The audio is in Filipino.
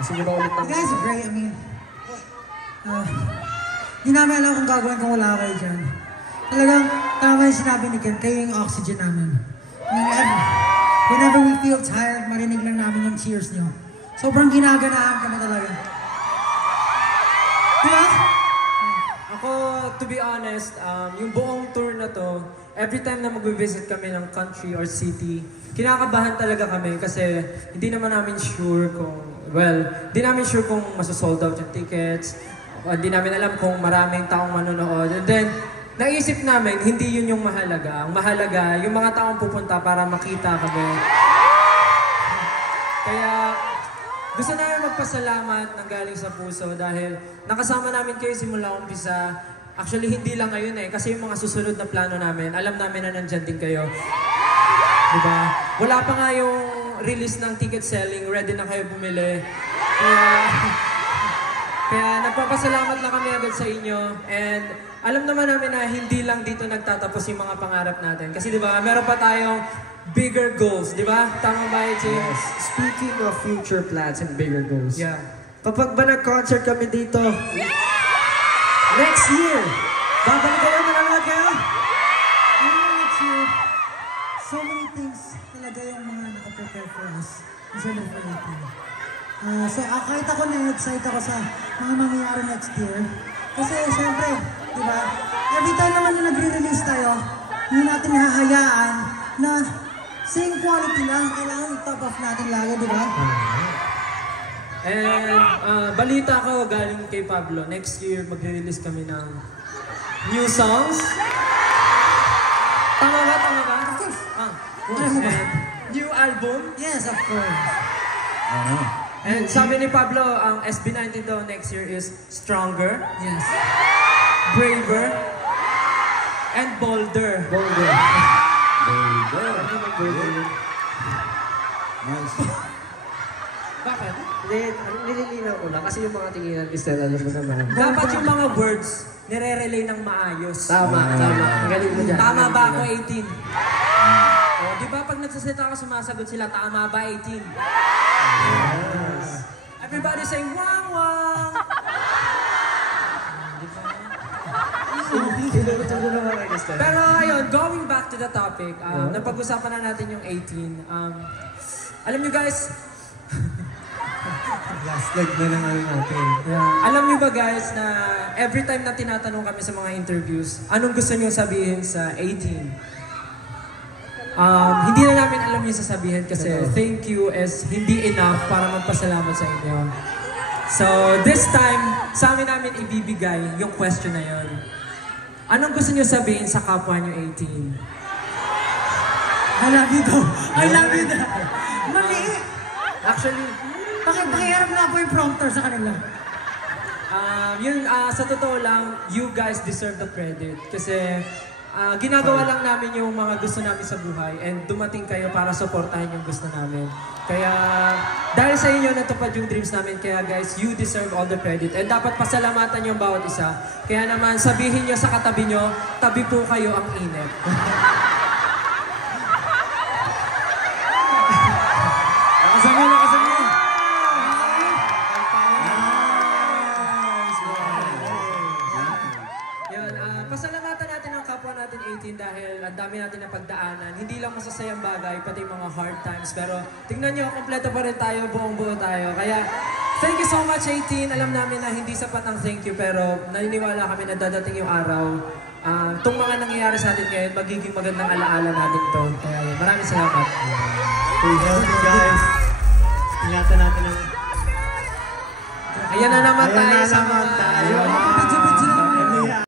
Gusto niyo ba ulit You guys are great. I mean, di namin alam kung gagawin kung wala kayo dyan. Talagang tama yung sinabi ni Ken, kayo yung oxygen namin. I mean, whenever we feel tired, marinig lang namin yung cheers nyo. Sobrang ginaganahan kami talaga. Diba? Ako, to be honest, yung buong tour na to, every time na mag-visit kami ng country or city, kinakabahan talaga kami kasi hindi naman namin sure kung, hindi namin sure kung masosold out yung tickets, hindi namin alam kung maraming taong manonood. And then, naisip namin, hindi yun yung mahalaga. Ang mahalaga, yung mga taong pupunta para makita kami. Kaya, gusto namin magpasalamat ng galing sa puso dahil nakasama namin kayo simula umpisa. Actually, hindi lang ngayon kasi yung mga susunod na plano namin, alam namin na nandyan din kayo. Diba? Wala pa nga yung release ng ticket selling, ready na kayo bumili. Kaya nagpapasalamat lang kami agad sa inyo. And alam naman namin na hindi lang dito nagtatapos yung mga pangarap natin. Kasi diba, meron pa tayong bigger goals, di ba? Tama ba, James? Speaking of future plans and bigger goals, Kapag ba nag-concert kami dito, next year, babalik kayo, mananood kayo? Next year, so many things talaga yung mga nakaprepare for us. December 18. So, kahit ako na-excite ako sa mga mangyayari next year. Kasi, syempre, di ba? Every time naman na nagre-release tayo, hindi natin hahayaan na same quality lang, kailangan i-top off natin lagi, di ba? And balita ko galing kay Pablo, next year magre-release kami ng new songs. Tama ba? Tama ba? Of course. And new album. Yes, of course. And sabi ni Pablo, ang SB19 daw next year is stronger, Yes. braver, and bolder. Bolder. Nice. Bakit? Nililinaw ko lang kasi yung mga tinginan ni Stella, alam mo naman. Dapat yung mga words, nire-relay ng maayos. Tama. Galing mo dyan. Tama ba ako 18? O, di ba pag nagsasalita ako, sumasagot sila, tama ba 18? Yes. Everybody saying, wang wang! Pero ayun, going back to the topic, napag-usapan na natin yung 18. Alam nyo guys, Last leg na lang natin. alam nyo ba guys na every time na tinatanong kami sa mga interviews, anong gusto nyo sabihin sa 18? Hindi na namin alam yung sasabihin kasi thank you is hindi enough para magpasalamat sa inyo. So this time, sa amin namin ibibigay yung question na yun. Anong gusto nyo sabihin sa kapwa nyo 18? I love you daw. I love you daw. Mali. Actually, Pakiharap nga po yung prompter sa kanila. sa totoo lang, you guys deserve the credit. Kasi ginagawa lang namin yung mga gusto namin sa buhay and dumating kayo para supportahan yung gusto namin. Kaya dahil sa inyo natupad yung dreams namin, kaya guys, you deserve all the credit. And dapat pasalamatan yung bawat isa. Kaya naman sabihin nyo sa katabi nyo, tabi po kayo ang init. Nakasama. Pasalamatan natin ang kapwa natin 18 dahil ang dami natin na pagdaanan. Hindi lang masasayang bagay, pati mga hard times. Pero tingnan nyo, kompleto pa rin tayo, buong-buo tayo. Kaya thank you so much 18. Alam namin na hindi sapat ang thank you, pero naniniwala kami na dadating yung araw. Itong mga nangyayari sa atin ngayon, magiging magandang alaala natin to. Kaya maraming salamat. Guys, ingatan natin ang... Ayan na naman tayo sa naman mga... tayo.